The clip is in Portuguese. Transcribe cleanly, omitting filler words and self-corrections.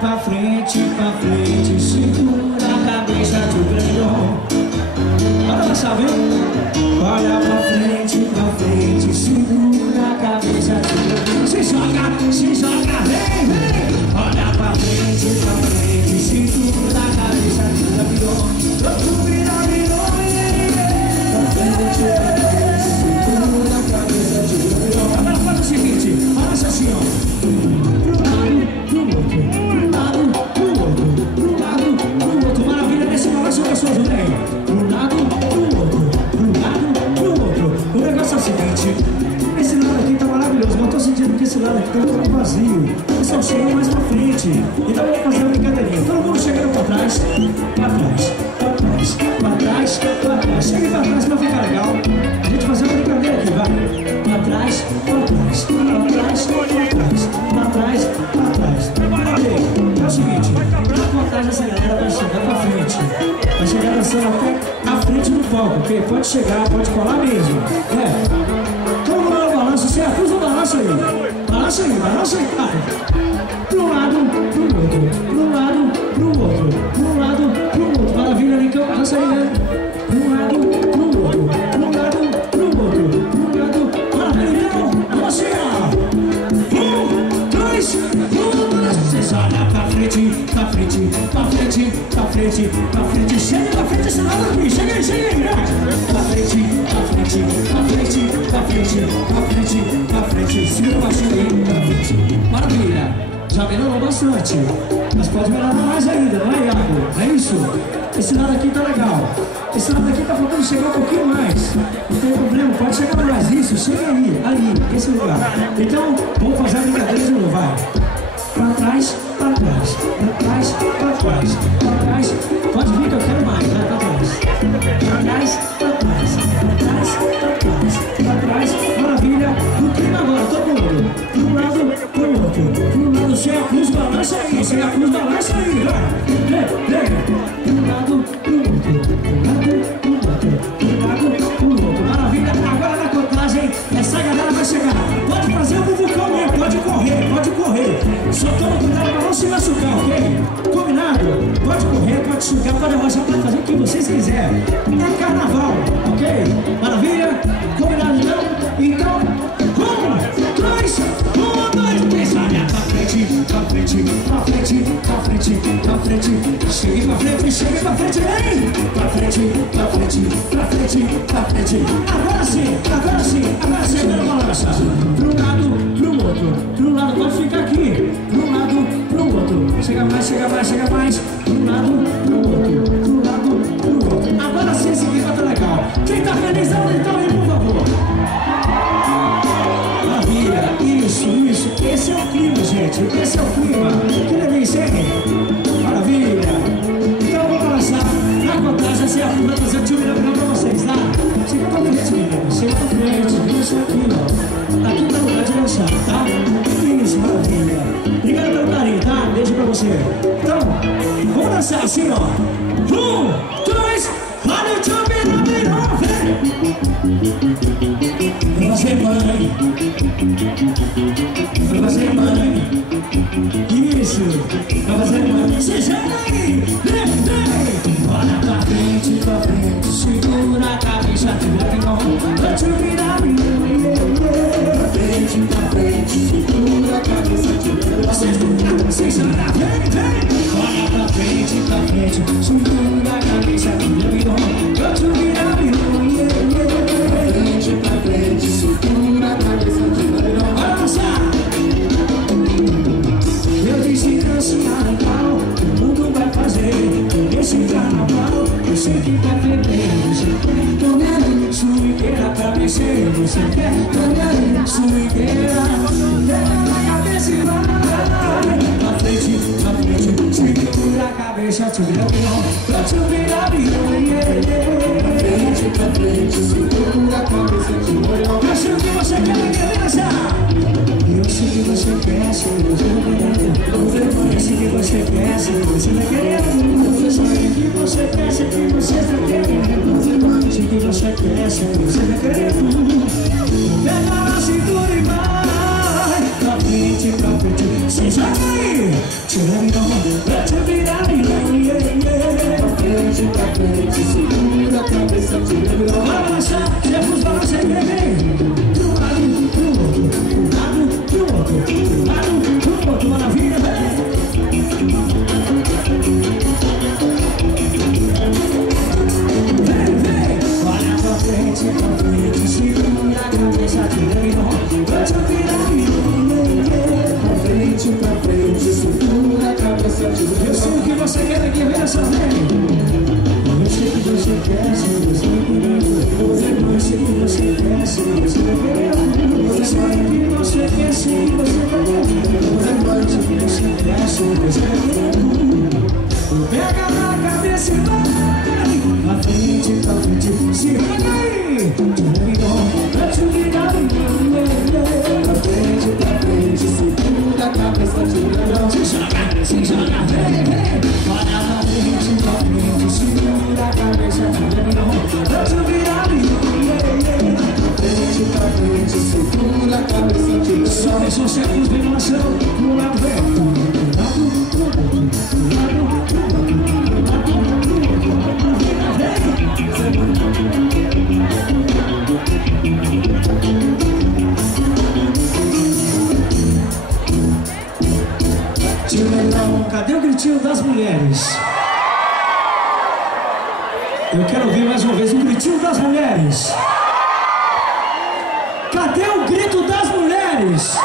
pra frente, segura a cabeça do grandão. Bora dançar, vem. Olha pra frente, segura a cabeça do grandão. Se joga, vem, vem. Olha pra frente, segura a cabeça do grandão. Pra frente, segura a cabeça do grandão. Agora faz o seguinte, faz assim, ó. Esse lado aqui tá maravilhoso, mas eu tô sentindo que esse lado aqui tá um pouco vazio. Eu só chego mais pra frente. Então vamos fazer uma brincadeirinha. Todo mundo chegando pra trás, pra trás, pra trás, pra trás, pra trás. Chegue pra trás pra ficar legal. A gente fazer uma brincadeira aqui, vai. Pra trás, pra trás, pra trás, pra trás, pra trás, pra trás. Ok, é o seguinte, na contagem essa galera vai chegar pra frente. Vai chegar dançando até na frente do palco, ok? Pode chegar, pode colar mesmo. Todo mundo no balanço, você acusa o balanço aí. Balança aí, cara. Pro lado, pro outro, pro lado, pro outro, pro lado, pro outro. Maravilha, Nicão, dança aí, né? Pro lado, pro outro, pro lado, pro outro, pro lado. Maravilha, Nicão, você, ó. 1, 2, 1, 2. Vocês olham pra frente, pra frente, pra frente, pra frente, pra frente. Chega pra frente esse lado aqui, chega aí, né? Pra frente, pra frente, pra frente, pra frente, pra frente, pra frente. Segura o baixinho aí, pra frente. Maravilha, já melhorou bastante. Mas pode melhorar mais ainda, não é, Iago? É isso? Esse lado aqui tá legal. Esse lado aqui tá faltando chegar um pouquinho mais. Não tem problema, pode chegar mais. Isso, chega aí, esse lugar. Então, vamos fazer a brincadeira de novo, vai. Pra trás, pra trás, pra trás, pra trás, pra trás. Pode vir que eu quero mais, vai pra trás. Pra trás, pra trás, pra trás, pra trás, pra trás. Maravilha, no clima agora, todo mundo. Pro lado, pro outro, pro lado, chega a cruz, balança aí, chega a cruz, balança aí, vai. Vem. Pro lado, pro outro, pro lado, pro outro, pro lado, pro outro. Maravilha, agora na contagem, essa galera vai chegar. Pode fazer o bubucão mesmo, pode correr. Só toma cuidado pra não se machucar, ok? Combinado? Pode correr, pode sugar, pode arrochar, pode fazer o que vocês quiserem. É carnaval, ok? Maravilha? Combinado então? Então, 1, 2, 3, olha pra frente, pra frente, pra frente, pra frente, pra frente. Chegue pra frente, vem! Pra frente, pra frente, pra frente, pra frente. Agora sim, agora balança. Pro lado, pro outro, pro lado, pode ficar aqui. Pro lado, pro outro. Chega mais. Pro lado, pro outro, pro lado, pro outro. Agora sim, esse clima tá legal. Quem tá feliz, então aí, por favor. Maravilha, isso. Esse é o clima, gente. Esse é o clima. Que delícia, hein? Maravilha. Então vamos balançar. Na contagem, assim, a funda do Zé Tio pra vocês, tá? Chega pra frente, menino. Chega pra frente. Isso aqui, ó. Aqui tá o lugar de dançar, tá? Isso, maravilha. Obrigado pelo carinho, tá? Beijo pra você. Então, vamos dançar assim, ó. 1, 2, olha o tio virou, vem! Pra você, mãe. Isso. Pra você, mãe. Você já aí. Vem. Olha pra frente, segura a cabeça do dragão. Pra te virar, pra frente, segura a cabeça do dragão. Vocês já vem. Olha pra frente, segura a cabeça do dragão. Pra te virar, pra frente, segura a cabeça do dragão. Bora dançar! Eu disse dançar legal, o mundo vai fazer esse carnaval. Eu sei que tá perdendo, você quer tornar swingueira pra vencer. Você quer tornar swingueira, leva na cabeça e vai. Pra frente, segura a cabeça, te vira pior. Pra te virar pior, pra frente, segura a cabeça, te vira pior. Eu sei o que você quer, criança. Eu sei que você quer, se você não quer. Eu sei que você quer, se você não quer. Eu sei que você quer, se você não quer. Eu sei que você quer, se você não quer. Pega na cintura e vai. Pra frente, se joga aí. Pra frente, segura a cabeça, vai balançar, tempos balança e vem. Do lado, do outro, do lado, do outro, do lado, do outro, maravilha, vem. Olha pra frente, segura a cabeça, tira e não. Pra frente, segura a cabeça, tira e não. Eu sei o que você quer aqui, vem essa vem. Eu sei que você quer, se você quer. Eu sei que você quer, se você quer. Eu sei que você quer, se você quer. Eu sei que você quer, se você quer. Pega na cabeça e vai. Pra frente, se pega aí. Pra frente, segura a cabeça, tira e não. Se joga, vem, vem. Olha pra frente, segura a cabeça, tira e não. Pra frente, segura a cabeça, tira e não. Só deixa os céus bem no chão, no lado vem. Cadê o gritinho das mulheres? Eu quero ouvir mais uma vez o gritinho das mulheres. Cadê o grito das mulheres?